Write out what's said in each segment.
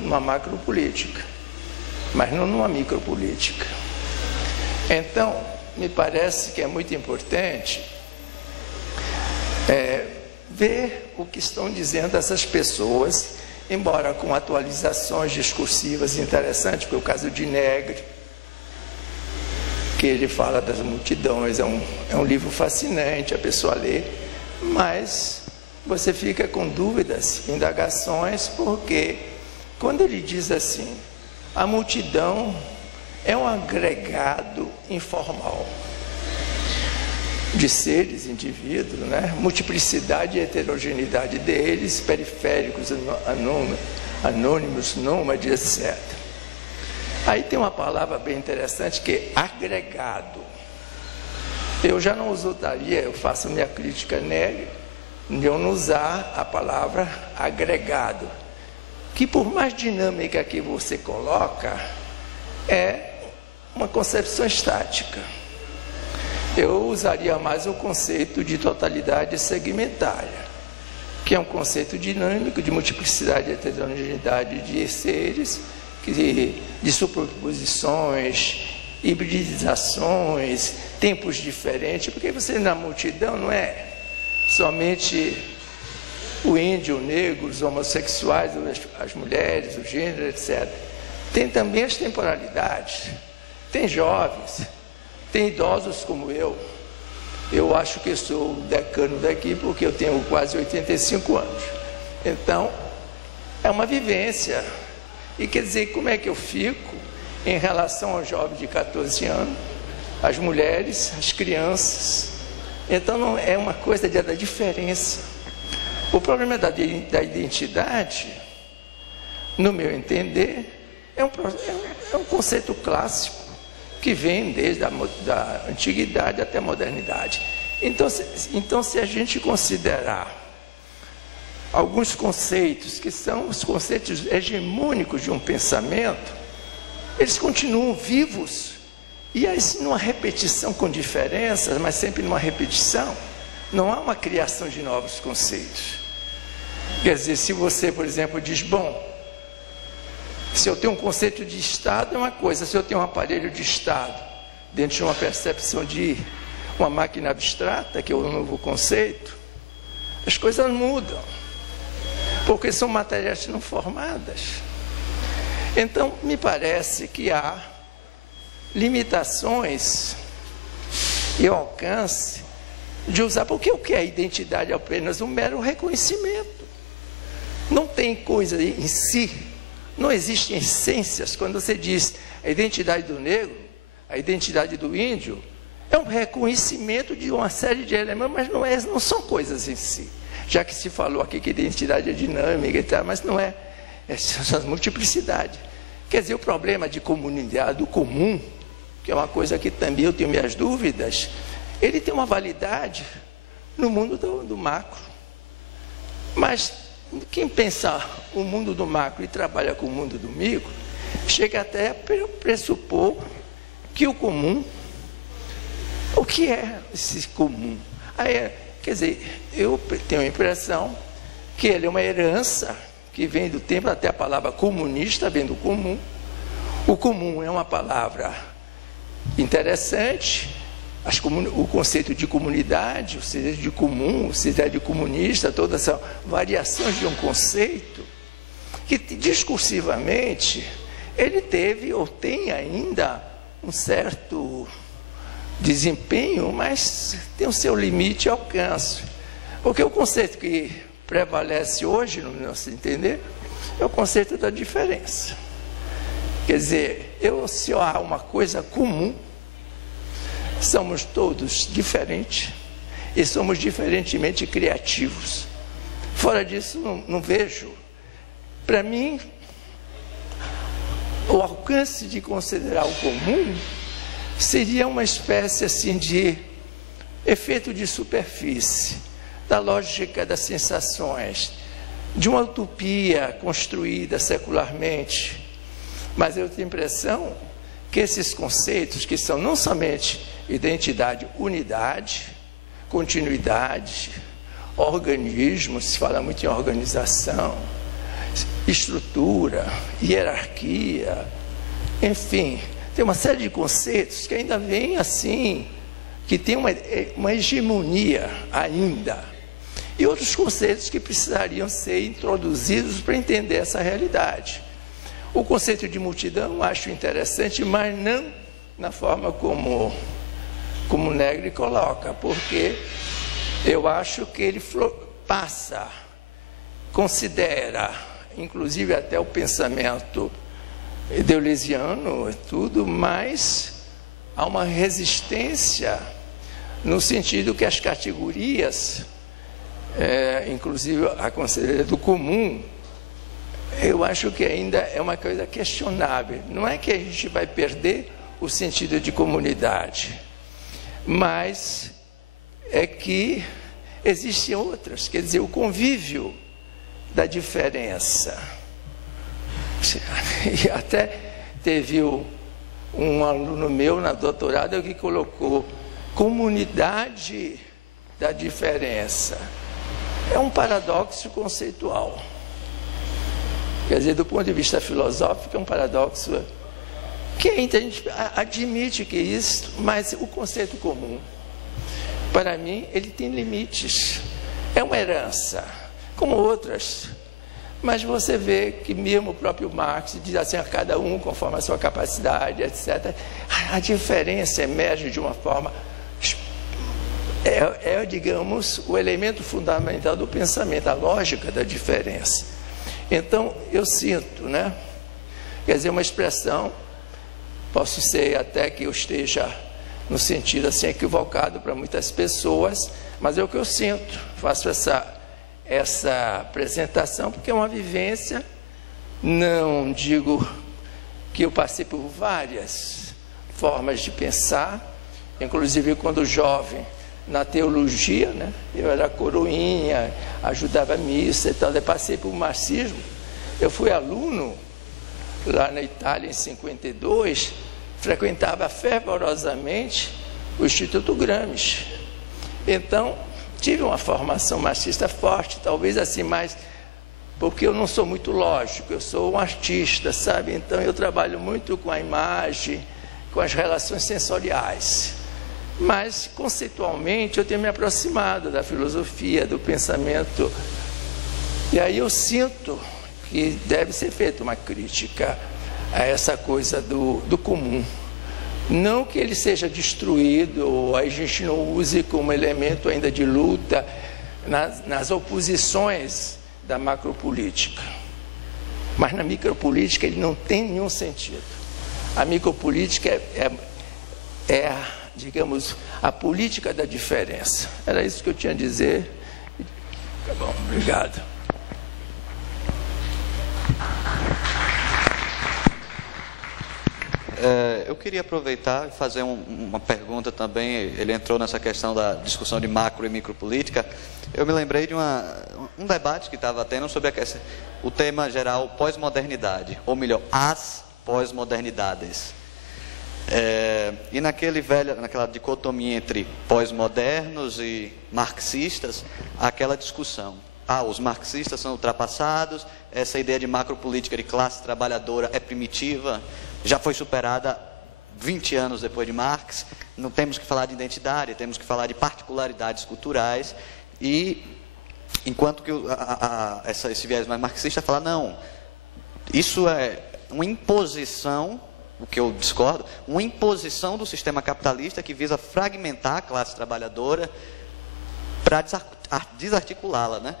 numa macropolítica, mas não numa micropolítica. Então, me parece que é muito importante ver o que estão dizendo essas pessoas, embora com atualizações discursivas interessantes, porque o caso de Negri, que ele fala das multidões, é um livro fascinante, a pessoa lê, mas você fica com dúvidas, indagações, porque quando ele diz assim, a multidão é um agregado informal de seres, indivíduos, né? Multiplicidade e heterogeneidade deles, periféricos, anônimos, nômades, etc. Aí tem uma palavra bem interessante que é agregado. Eu já não usaria, eu faço minha crítica nele, de eu não usar a palavra agregado, que por mais dinâmica que você coloca, é uma concepção estática. Eu usaria mais o conceito de totalidade segmentária, que é um conceito dinâmico de multiplicidade e heterogeneidade de seres, de superposições, hibridizações, tempos diferentes, porque você na multidão não é somente o índio, o negro, os homossexuais, as mulheres, o gênero, etc. Tem também as temporalidades, tem jovens, tem idosos como eu. Eu acho que eu sou o decano daqui porque eu tenho quase 85 anos. Então, é uma vivência. E quer dizer, como é que eu fico em relação ao jovem de 14 anos, as mulheres, as crianças? Então, não é uma coisa da diferença. O problema da identidade, no meu entender, é um conceito clássico que vem desde a antiguidade até a modernidade. Então, se a gente considerar alguns conceitos que são os conceitos hegemônicos de um pensamento, eles continuam vivos, e aí numa repetição com diferenças, mas sempre numa repetição, não há uma criação de novos conceitos. Quer dizer, se você, por exemplo, diz, bom, se eu tenho um conceito de Estado é uma coisa, se eu tenho um aparelho de Estado, dentro de uma percepção de uma máquina abstrata, que é o novo conceito, as coisas mudam, porque são matérias não formadas. Então, me parece que há limitações e alcance de usar, porque o que é a identidade é apenas um mero reconhecimento. Não tem coisa em si, não existem essências. Quando você diz a identidade do negro, a identidade do índio, é um reconhecimento de uma série de elementos, mas não são coisas em si. Já que se falou aqui que a identidade é dinâmica e tal, mas não é, são as multiplicidades. Quer dizer, o problema de comunidade, do comum, que é uma coisa que também eu tenho minhas dúvidas, ele tem uma validade no mundo do macro. Mas quem pensa o mundo do macro e trabalha com o mundo do micro, chega até a pressupor que o comum, o que é esse comum? Aí, quer dizer, eu tenho a impressão que ele é uma herança que vem do tempo, até a palavra comunista vem do comum. O comum é uma palavra interessante, o conceito de comunidade, o conceito de comum, o conceito de comunista, toda essa variação de um conceito, que discursivamente ele teve ou tem ainda um certo desempenho, mas tem o seu limite e alcance. Porque o conceito que prevalece hoje, no nosso entender, é o conceito da diferença. Quer dizer, se há uma coisa comum, somos todos diferentes e somos diferentemente criativos. Fora disso, não vejo. Para mim, o alcance de considerar o comum seria uma espécie assim de efeito de superfície, da lógica das sensações, de uma utopia construída secularmente. Mas eu tenho a impressão que esses conceitos, que são não somente identidade, unidade, continuidade, organismo, se fala muito em organização, estrutura, hierarquia, enfim, tem uma série de conceitos que ainda vêm assim, que tem uma hegemonia ainda, e outros conceitos que precisariam ser introduzidos para entender essa realidade. O conceito de multidão eu acho interessante, mas não na forma como Negri coloca, porque eu acho que ele passa, considera, inclusive até o pensamento deleuziano, tudo, mas há uma resistência no sentido que as categorias, inclusive a consideração do comum, eu acho que ainda é uma coisa questionável. Não é que a gente vai perder o sentido de comunidade, mas é que existem outras, quer dizer, o convívio da diferença. E até teve um aluno meu na doutorado que colocou comunidade da diferença. É um paradoxo conceitual. Quer dizer, do ponto de vista filosófico, é um paradoxo que ainda a gente admite que isso, mas o conceito comum, para mim, ele tem limites. É uma herança, como outras. Mas você vê que mesmo o próprio Marx diz assim, a cada um conforme a sua capacidade, etc. A diferença emerge de uma forma... digamos, o elemento fundamental do pensamento, a lógica da diferença. Então, eu sinto, né? Quer dizer, uma expressão, posso ser até que eu esteja no sentido assim equivocado para muitas pessoas, mas é o que eu sinto. Faço essa apresentação porque é uma vivência, não digo que eu passei por várias formas de pensar, inclusive quando jovem, na teologia, né? Eu era coroinha, ajudava a missa e tal, eu passei por marxismo. Eu fui aluno lá na Itália em 52, frequentava fervorosamente o Instituto Gramsci. Então, tive uma formação marxista forte, talvez assim, mais porque eu não sou muito lógico, eu sou um artista, sabe? Então, eu trabalho muito com a imagem, com as relações sensoriais. Mas, conceitualmente, eu tenho me aproximado da filosofia, do pensamento. E aí eu sinto que deve ser feita uma crítica a essa coisa do comum. Não que ele seja destruído, ou a gente não use como elemento ainda de luta nas oposições da macropolítica. Mas na micropolítica ele não tem nenhum sentido. A micropolítica digamos, a política da diferença. Era isso que eu tinha a dizer. Tá bom, obrigado. Eu queria aproveitar e fazer uma pergunta também. Ele entrou nessa questão da discussão de macro e micropolítica. Eu me lembrei de um debate que estava tendo sobre o tema geral pós-modernidade, ou melhor, as pós-modernidades. E naquela dicotomia entre pós-modernos e marxistas, aquela discussão. Os marxistas são ultrapassados, essa ideia de macropolítica de classe trabalhadora é primitiva, já foi superada 20 anos depois de Marx, não temos que falar de identidade, temos que falar de particularidades culturais, e enquanto que esse viés mais marxista fala, não, isso é uma imposição, o que eu discordo, uma imposição do sistema capitalista que visa fragmentar a classe trabalhadora para desarticulá-la, né?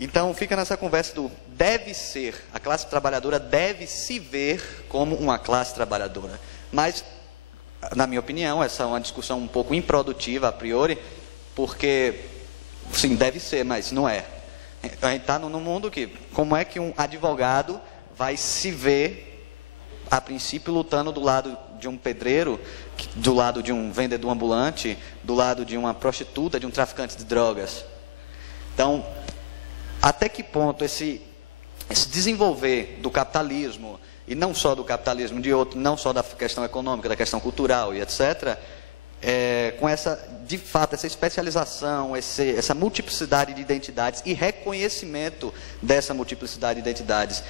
Então, fica nessa conversa do deve ser, a classe trabalhadora deve se ver como uma classe trabalhadora. Mas, na minha opinião, essa é uma discussão um pouco improdutiva a priori, porque, sim, deve ser, mas não é. A gente está num mundo que, como é que um advogado vai se ver, a princípio, lutando do lado de um pedreiro, do lado de um vendedor ambulante, do lado de uma prostituta, de um traficante de drogas? Então, até que ponto esse desenvolver do capitalismo, e não só do capitalismo, de outro, não só da questão econômica, da questão cultural e etc., com de fato, essa especialização, essa multiplicidade de identidades e reconhecimento dessa multiplicidade de identidades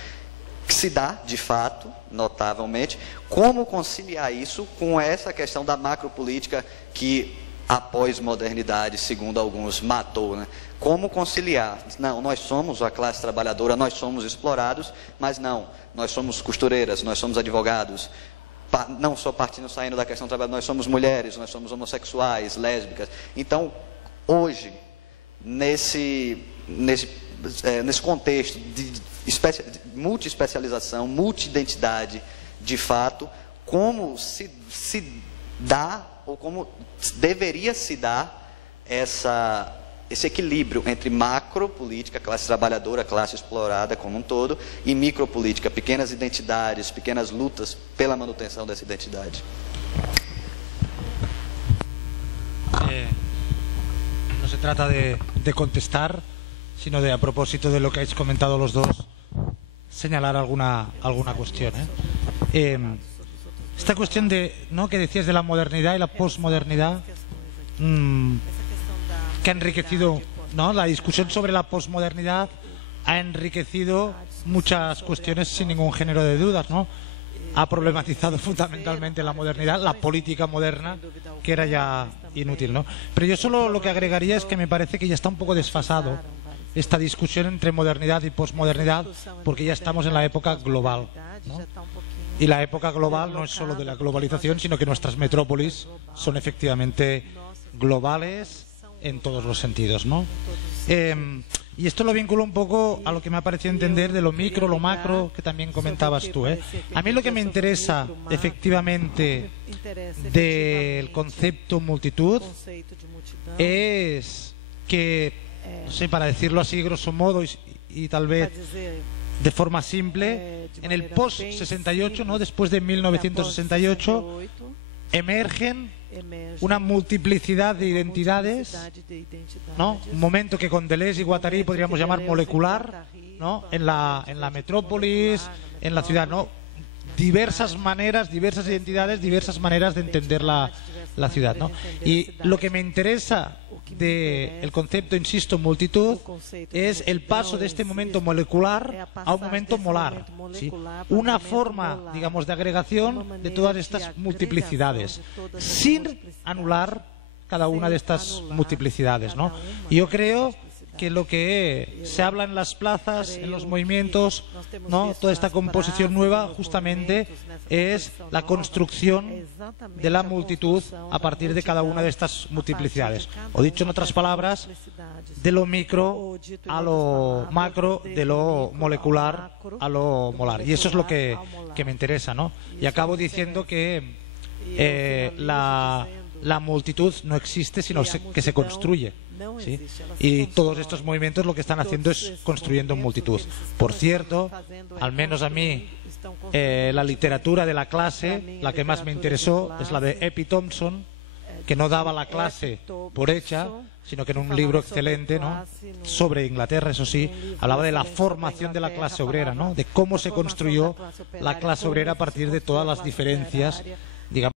que se dá, de fato, notavelmente, como conciliar isso com essa questão da macropolítica que a pós-modernidade, segundo alguns, matou, né? Como conciliar? Não, nós somos a classe trabalhadora, nós somos explorados, mas não, nós somos costureiras, nós somos advogados, não só saindo da questão do trabalho, nós somos mulheres, nós somos homossexuais, lésbicas. Então, hoje, nesse contexto de multi-especialização, multi-identidade, de fato, como se dá, ou como deveria se dar esse equilíbrio entre macropolítica, classe trabalhadora, classe explorada como um todo, e micropolítica, pequenas identidades, pequenas lutas pela manutenção dessa identidade. No se trata de contestar, sino de, a propósito de lo que habéis comentado los dos, señalar alguna cuestión. Esta cuestión ¿no?, que decías de la modernidad y la posmodernidad, que ha enriquecido, ¿no?, la discusión sobre la posmodernidad ha enriquecido muchas cuestiones sin ningún género de dudas, ¿no? Ha problematizado fundamentalmente la modernidad, la política moderna, que era ya inútil, ¿no? Pero yo solo lo que agregaría es que me parece que ya está un poco desfasado esta discusión entre modernidad y posmodernidad, porque ya estamos en la época global, ¿no? Y la época global no es solo de la globalización, sino que nuestras metrópolis son efectivamente globales en todos los sentidos, ¿no? Y esto lo vinculo un poco a lo que me ha parecido entender de lo micro, lo macro, que también comentabas tú, ¿eh? A mí lo que me interesa efectivamente del concepto multitud es que, no sé, para decirlo así grosso modo y tal vez de forma simple, en el post-68, ¿no?, después de 1968, emergen una multiplicidad de identidades, ¿no? Un momento que con Deleuze y Guattari podríamos llamar molecular, ¿no?, en la metrópolis, en la ciudad, ¿no? Diversas maneras, diversas identidades, diversas maneras de entender la ciudad, ¿no? Y lo que me interesa del concepto, insisto, multitud, es el paso de este momento molecular a un momento molar, ¿sí? Una forma, digamos, de agregación de todas estas multiplicidades, sin anular cada una de estas multiplicidades, ¿no? Y yo creo que lo que se habla en las plazas, en los movimientos, ¿no?, toda esta composición nueva, justamente es la construcción de la multitud a partir de cada una de estas multiplicidades. O dicho en otras palabras, de lo micro a lo macro, de lo molecular a lo molar. Y eso es lo que me interesa, ¿no? Y acabo diciendo que la multitud no existe, sino que se construye, ¿sí? Y todos estos movimientos lo que están haciendo es construyendo multitud. Por cierto, al menos a mí, la literatura de la clase, la que más me interesó es la de Eppie Thompson, que no daba la clase por hecha, sino que en un libro excelente, ¿no?, sobre Inglaterra, eso sí, hablaba de la formación de la clase obrera, ¿no?, de cómo se construyó la clase obrera a partir de todas las diferencias, digamos,